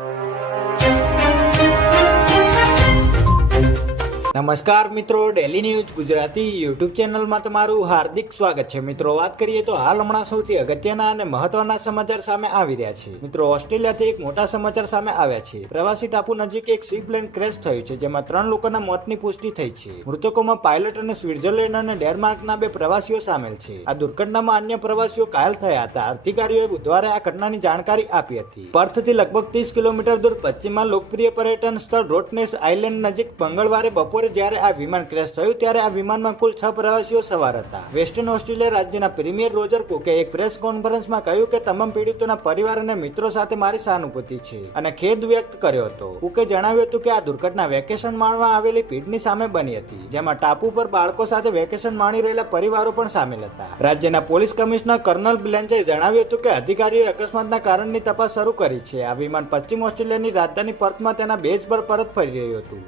you. નમસ્કાર મિત્રો daily news Gujarati YouTube ચેનલમાં તમારું હાર્દિક સ્વાગત છે. મિત્રો, વાત કરીએ તો હાલ હમણાં સૌથી અગત્યના અને મહત્વના સમાચાર સામે આવી રહ્યા છે. મિત્રો, ઓસ્ટ્રેલિયાથી એક મોટા સમાચાર સામે આવ્યા છે. પ્રવાસી ટાપુ નજીક એક સી પ્લેન ક્રેશ થયું છે, જેમાં ત્રણ લોકોના મોતની પુષ્ટિ થઈ છે. મૃતકોમાં પાયલટ અને સ્વિટ્ઝરલેન્ડ અને ડેનમાર્કના બે પ્રવાસીઓ સામેલ છે. આ દુર્ઘટનામાં અન્ય પ્રવાસીઓ ઘાયલ થયા હતા. અધિકારીઓએ બુધવારે આ ઘટનાની જાણકારી આપી હતી. પર્થથી લગભગ ત્રીસ કિલોમીટર દૂર પશ્ચિમમાં લોકપ્રિય પર્યટન સ્થળ રોટનેસ્ટ આઇલેન્ડ નજીક મંગળવારે બપોરે જ્યારે આ વિમાન ક્રેશ થયું, ત્યારે આ વિમાનમાં કુલ છ પ્રવાસીઓ સવાર હતા. વેસ્ટર્ન ઓસ્ટ્રેલિયા રાજ્યના પ્રીમિયર રોજર કુકે એક પ્રેસ કોન્ફરન્સમાં કહ્યું કે તમામ પીડિતોના પરિવાર અને મિત્રો સાથે મારી સહાનુભૂતિ છે અને ખેદ વ્યક્ત કર્યો હતો. કુકે જણાવ્યું હતું કે આ દુર્ઘટના વેકેશન માણવા આવેલી ભીડની સામે બની હતી, જેમાં ટાપુ પર બાળકો સાથે વેકેશન માણી રહેલા પરિવારો પણ સામેલ હતા. રાજ્યના પોલીસ કમિશનર કર્નલ બ્લેન્ચે જણાવ્યું હતું કે અધિકારીઓએ અકસ્માતના કારણની તપાસ શરૂ કરી છે. આ વિમાન પશ્ચિમ ઓસ્ટ્રેલિયાની રાજધાની પર્થમાં તેના બેઝ પર પરત ફરી રહ્યું હતું.